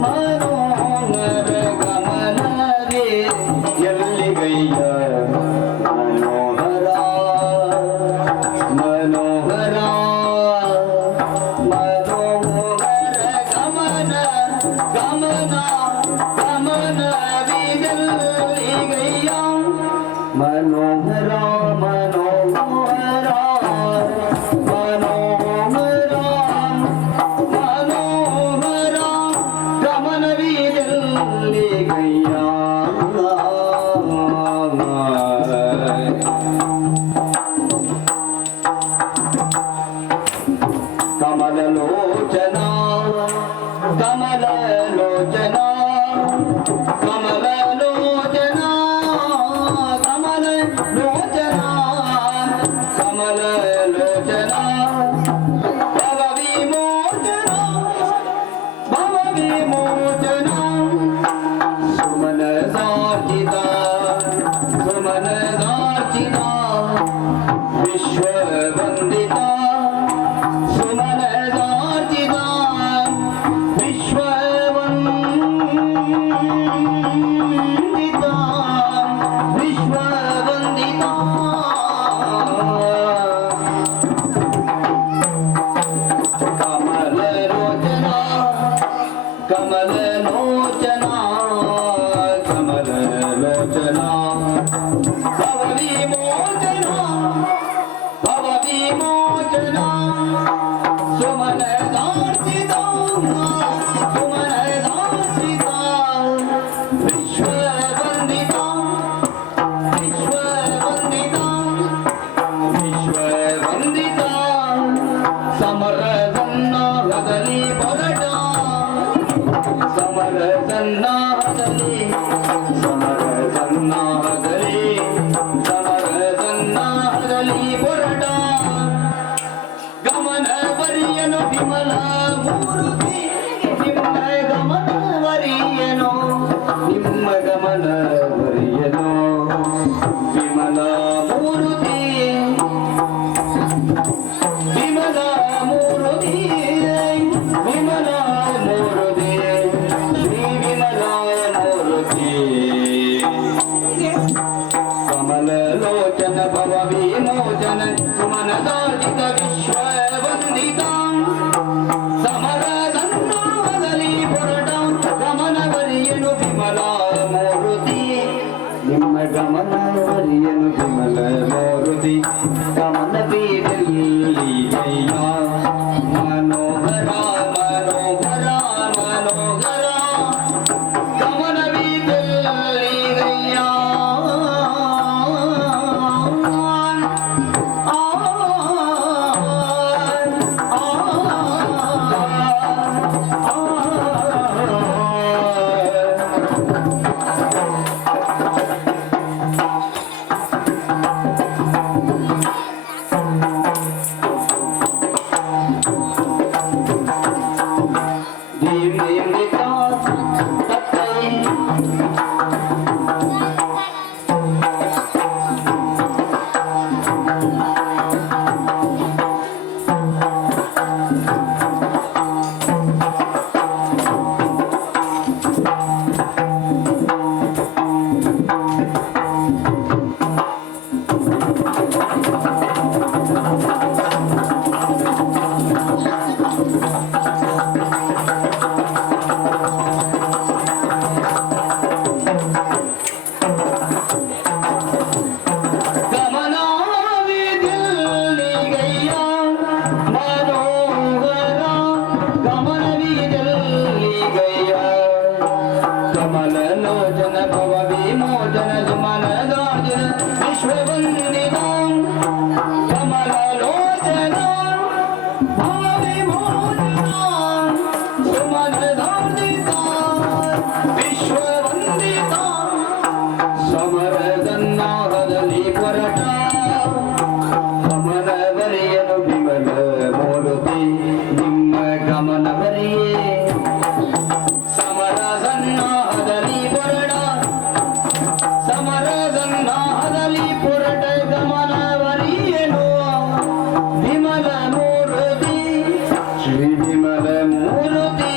ಮನೋಹರ ಗಮನವೇ ಎಲ್ಲಿಗಯ್ಯ ಮನೋಹರ ಮನೋಹರ ಮನೋಹರ ಗಮನ ಗಮನ ಗಮನವಿದೆಲ್ಲಿಗಯ್ಯ ಮನೋಹರ ಮನೋಹರ ಮನೋಹರ ಮನೋಹರ ಗಮನವಿದೆಲ್ಲಿಗಯ್ಯ ಕಮಲಲೋಚನ ಕಮಲಲೋಚನ ಕಮಲಲೋಚನ ಕಮಲಲೋಚನ ಕಮಲಲೋಚನ ಭವವಿಮೋಚನ ಭವವಿಮೋಚನ ಸುಮನಸಾರ್ಚಿತ ಸುಮನಸಾರ್ಚಿತ ವಿಶ್ವವಂದಿತ ಸುಮನಸಾರ್ಚಿತ ವಿಶ್ವವಂದಿತ ವಿಶ್ವವಂದಿತ ಕಮಲಲೋಚನ ಕಮಲಲೋಚನ ಕಮಲಲೋಚನ ಭವವಿಮೋಚನ ಭವವಿಮೋಚನ ಸುಮನಸಾರ್ಚಿತ ಸುಮನಸಾರ್ಚಿತ ವಿಶ್ವವಂದಿತ ವಿಶ್ವವಂದಿತ ವಿಶ್ವವಂದಿತ ಸಮರಸನ್ನಾಹದಲ್ಲಿ ಹೊರಟ ಸಮರಸನ್ನಾಹದಲ್ಲಿ ಸಮರಸನ್ನಾಹದಲ್ಲಿ ಸಮರಸನ್ನಾಹದಲ್ಲಿ ಹೊರಟ ಗಮನ ಬರಿಯನು ವಿಮಲ ಮೂರುತಿ ನಿಮ್ಮ ಗಮನ ಬರಿಯನು ನಿಮ್ಮ ಗಮನ ಬರಿಯನು ವಿಮಲ ಮೂರುತಿ ವಿಮಲ ಮೂರುತಿ ವಿಮಲ ಮೂರುತಿ ಶ್ರೀ ವಿಮಲ ಮೂರುತಿ ಕಮಲಲೋಚನ ಭವ ವಿಮೋಚನ ಸುಮನಸಾರ್ಜಿತ ವಿಶ್ವವಂದಿತ ಸಮರಸನ್ನಾಹದಲ್ಲಿ ಹೊರಟ ಗಮನವರಿಯನು ವಿಮಲ ಮೂರುತಿ ನಿಮ್ಮ ಗಮನವರಿಯನು ವಿಮಲ ಮೂರುತಿ ಗಮನವೀರಲ್ಲಿಗಯ್ಯ ಮನೋಹರ ಮನೋಹರ ಮನೋಹರ ಗಮನವೀರಲ್ಲಿಗಯ್ಯ ಶ್ರೀ ವಿಮಲ ಮೂರುತಿ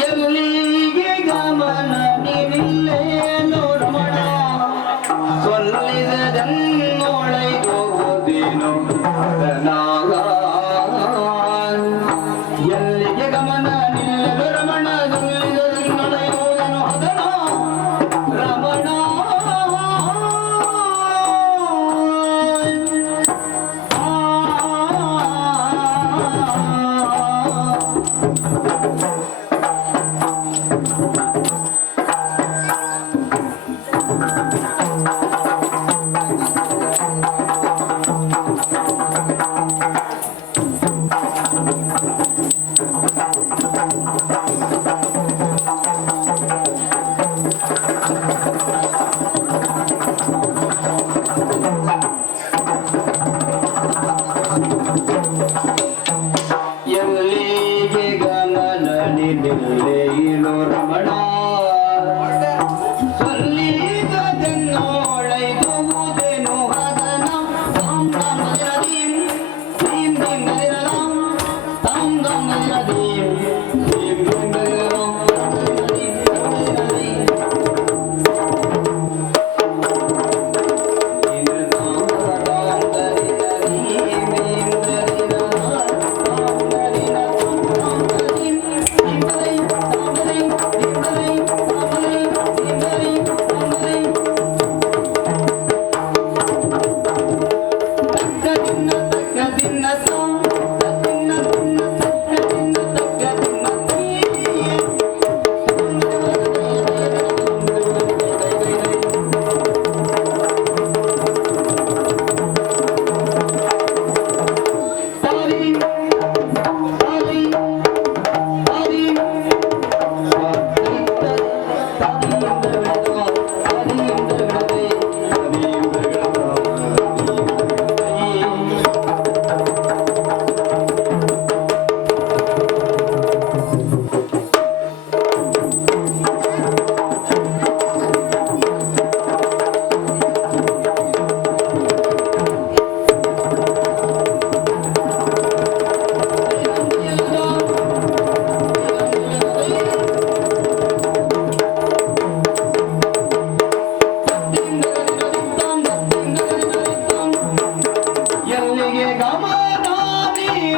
ಎಲ್ಲಿಗೆ ಗಮನ ನಿಲ್ಲೇನು ರಮಣ ಸೊಲ್ಲಿದೆನ್ನೊಳೈಗೋದೇನು ಅದನಾಗ ಎಲ್ಲಿಗೆ ಗಮನ ನಿಲ್ಲಲು ರಮಣ ಸೊಲ್ಲಿದೆನ್ನೊಳೈಗೋದೇನು ಅದನ ರಮಣ ಎಲ್ಲಿಗೆ ಗಮನ ನಿಲ್ಲೇನು ರಮಣ ಸೊಲ್ಲಿದೆನ್ನೊಳೈಗುವುದೇನು ಅದನ ತಾಂ ತಾಂ ಮದಿರದೀಂ ದೀಂ ದೀಂ ಮದಿರದಾಂ ತಾಂ ತಾಂ ಮದಿರದೀಂ ದೀಂ ದೀಂ ಮದಿರದಾಂ ದೀಂ ಮದಿರದೀಂ ಎಲ್ಲಿಗೆ ಗಮನ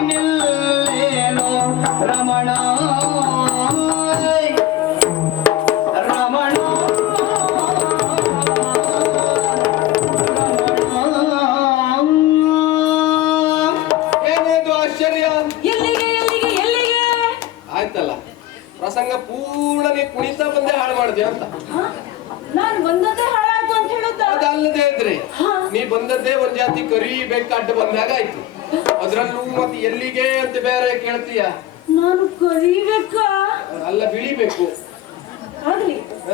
ನಿಲ್ಲೇನು ರಮಣ ರಮಣ ಏನೇದು ಆಶ್ಚರ್ಯ ಎಲ್ಲಿಗೆ ಎಲ್ಲಿಗೆ ಎಲ್ಲಿಗೆ ಆಯ್ತಲ್ಲ ಪ್ರಸಂಗ ಪೂರ್ಣ ನೀ ಕುಣಿತಾ ಬಂದೆ ಹಾಳು ಮಾಡಿದೆ ಅಂತ ಹ? ನಾನ್ ಬಂದದ್ದೇ ಹಾಳಾಯ್ತು ಅಂತ ಹೇಳುತ್ತ ಅದಲ್ಲದೆ ಇದ್ರೆ ಹಾ. ನೀ ಬಂದದ್ದೇ ಒಂದ್ ಜಾತಿ ಕರಿ ಬೆಕ್ಕಡ್ಡ ಬಂದಾಗ ಆಯ್ತು ಅದ್ರಲ್ಲೂ ಮತ್ತೆ ಎಲ್ಲಿಗೆ ಅಂತ ಬೇರೆ ಕೇಳ್ತೀಯ ನಾನು ಕರಿಬೇಕಾ ಅಲ್ಲ ಬಿಳಿಬೇಕು ಆಗ್ಲಿ ಹ.